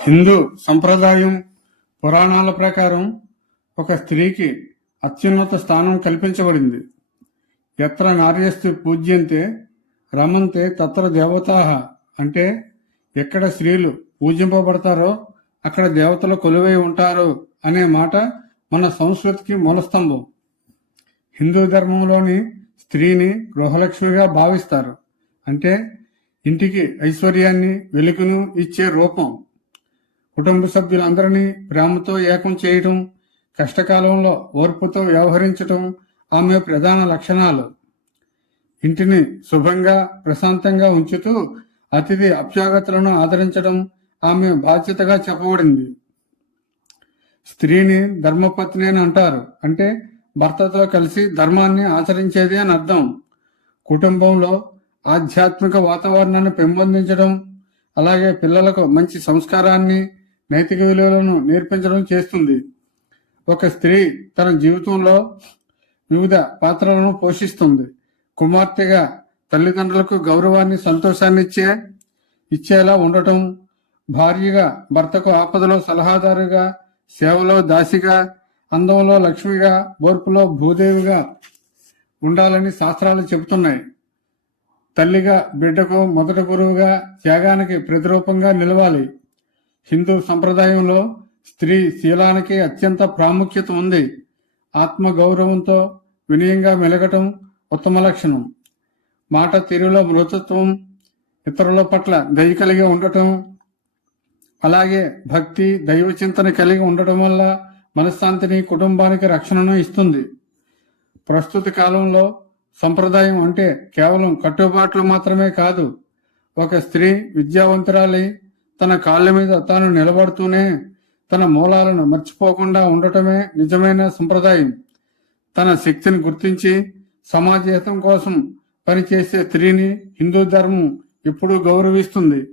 హిందూ సంప్రదాయం పురాణాల ప్రకారం ఒక స్త్రీకి అత్యున్నత స్థానం కల్పించబడింది. ఎత్ర నార్యస్తు పూజ్యంతే రమంతే తత్ర దేవతాహ అంటే ఎక్కడ స్త్రీలు పూజింపబడతారో అక్కడ దేవతలు కొలువై ఉంటారు అనే మాట మన సంస్కృతికి మూలస్తంభం. హిందూ ధర్మంలోని స్త్రీని గృహలక్ష్మిగా భావిస్తారు. అంటే ఇంటికి ఐశ్వర్యాన్ని వెలుగును ఇచ్చే రూపం. కుటుంబ సభ్యులందరినీ ప్రేమతో ఏకం చేయటం కష్టకాలంలో ఓర్పుతో వ్యవహరించటం ఆమె ప్రధాన లక్షణాలు. ఇంటిని శుభంగా ప్రశాంతంగా ఉంచుతూ అతిథి అభ్యాగతులను ఆదరించడం ఆమె బాధ్యతగా చెప్పబడింది. స్త్రీని ధర్మపత్ని అని అంటారు. అంటే భర్తతో కలిసి ధర్మాన్ని ఆచరించేది అని అర్థం. కుటుంబంలో ఆధ్యాత్మిక వాతావరణాన్ని పెంపొందించడం అలాగే పిల్లలకు మంచి సంస్కారాన్ని నైతిక విలువలను నేర్పించడం చేస్తుంది. ఒక స్త్రీ తన జీవితంలో వివిధ పాత్రలను పోషిస్తుంది. కుమార్తెగా తల్లిదండ్రులకు గౌరవాన్ని సంతోషాన్ని ఇచ్చే ఇచ్చేలా ఉండటం భార్యగా భర్తకు ఆపదలో సలహాదారుగా సేవలో దాసిగా అందంలో లక్ష్మిగా ఓర్పులో భూదేవిగా ఉండాలని శాస్త్రాలు చెబుతున్నాయి. తల్లిగా బిడ్డకు మొదట గురువుగా త్యాగానికి ప్రతిరూపంగా నిలవాలి. హిందూ సంప్రదాయంలో స్త్రీ శీలానికి అత్యంత ప్రాముఖ్యత ఉంది. ఆత్మ గౌరవంతో వినయంగా మెలగటం ఉత్తమ లక్షణం. మాట తీరులో మృతత్వం ఇతరుల పట్ల దయ కలిగి ఉండటం అలాగే భక్తి దైవ చింతన కలిగి ఉండటం వల్ల మనశ్శాంతిని కుటుంబానికి రక్షణను ఇస్తుంది. ప్రస్తుత కాలంలో సంప్రదాయం అంటే కేవలం కట్టుబాట్లు మాత్రమే కాదు ఒక స్త్రీ విద్యావంతురాలి తన కాళ్ళ మీద తాను నిలబడుతూనే తన మూలాలను మర్చిపోకుండా ఉండటమే నిజమైన సంప్రదాయం. తన శక్తిని గుర్తించి సమాజ హితం కోసం పనిచేసే స్త్రీని హిందూ ధర్మం ఎప్పుడూ గౌరవిస్తుంది.